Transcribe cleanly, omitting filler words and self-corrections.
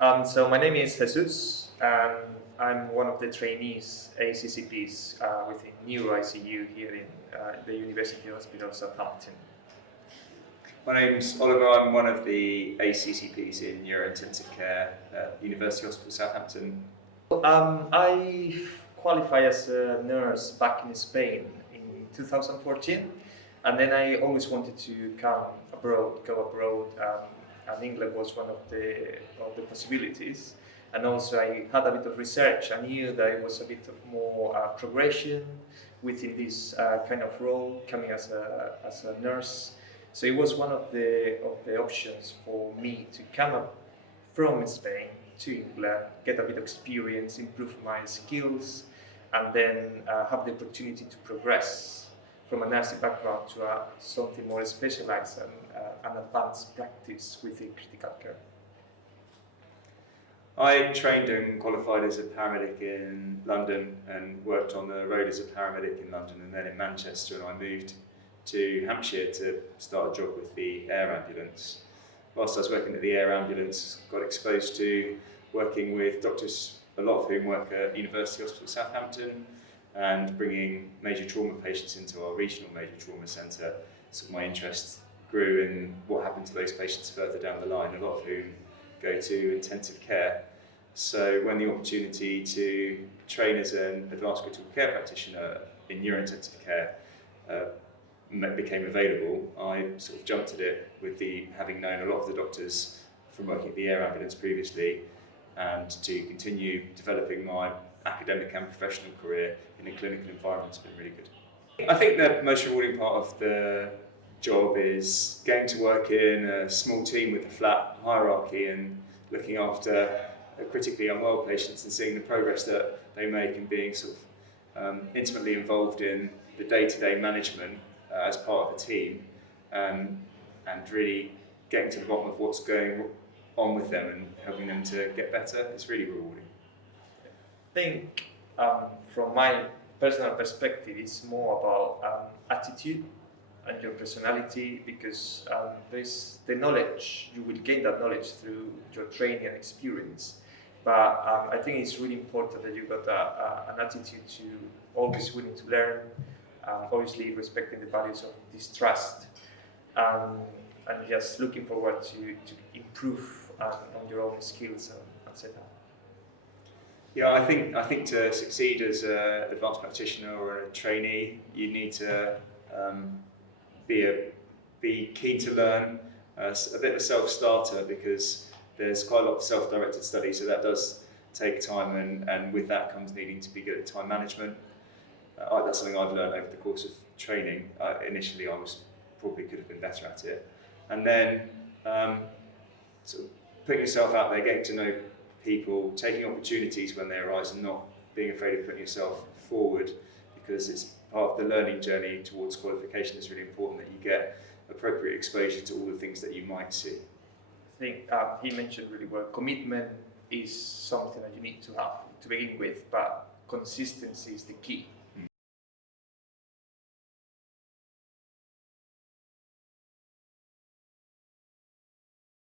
So my name is Jesus, and I'm one of the trainees, ACCPs, within Neuro ICU here in the University Hospital of Southampton. My name's Oliver. I'm one of the ACCPs in Neuro Intensive Care at University Hospital Southampton. I qualified as a nurse back in Spain in 2014, and then I always wanted to go abroad, and England was one of the possibilities. And also I had a bit of research. I knew that it was a bit of more progression within this kind of role, coming as a nurse. So it was one of the options for me to come up from Spain to England, get a bit of experience, improve my skills, and then have the opportunity to progress from a nursing background to something more specialized and an advanced practice within critical care. I trained and qualified as a paramedic in London and worked on the road as a paramedic in London and then in Manchester, and I moved to Hampshire to start a job with the air ambulance. Whilst I was working at the air ambulance, got exposed to working with doctors, a lot of whom work at University Hospital Southampton, and bringing major trauma patients into our regional major trauma centre. So my interest grew in what happened to those patients further down the line, a lot of whom go to intensive care. So when the opportunity to train as an advanced critical care practitioner in neurointensive care became available, I sort of jumped at it with having known a lot of the doctors from working at the air ambulance previously, and to continue developing my academic and professional career in a clinical environment has been really good. I think the most rewarding part of the job is getting to work in a small team with a flat hierarchy and looking after critically unwell patients and seeing the progress that they make and being sort of intimately involved in the day-to-day management as part of the team, and really getting to the bottom of what's going on with them and helping them to get better. It's really rewarding. I think from my personal perspective, it's more about attitude and your personality, because there's the knowledge, you will gain that knowledge through your training and experience. But I think it's really important that you've got an attitude to always willing to learn, obviously respecting the values of distrust, and just looking forward to improve on your own skills and setup. Yeah, I think to succeed as an advanced practitioner or a trainee, you need to be keen to learn, a bit of a self-starter, because there's quite a lot of self-directed study, so that does take time, and with that comes needing to be good at time management. That's something I've learned over the course of training. Initially, I probably could have been better at it, and then sort of putting yourself out there, getting to know people, taking opportunities when they arise, and not being afraid of putting yourself forward, because it's part of the learning journey towards qualification. It's really important that you get appropriate exposure to all the things that you might see. I think he mentioned really well, commitment is something that you need to have to begin with, but consistency is the key.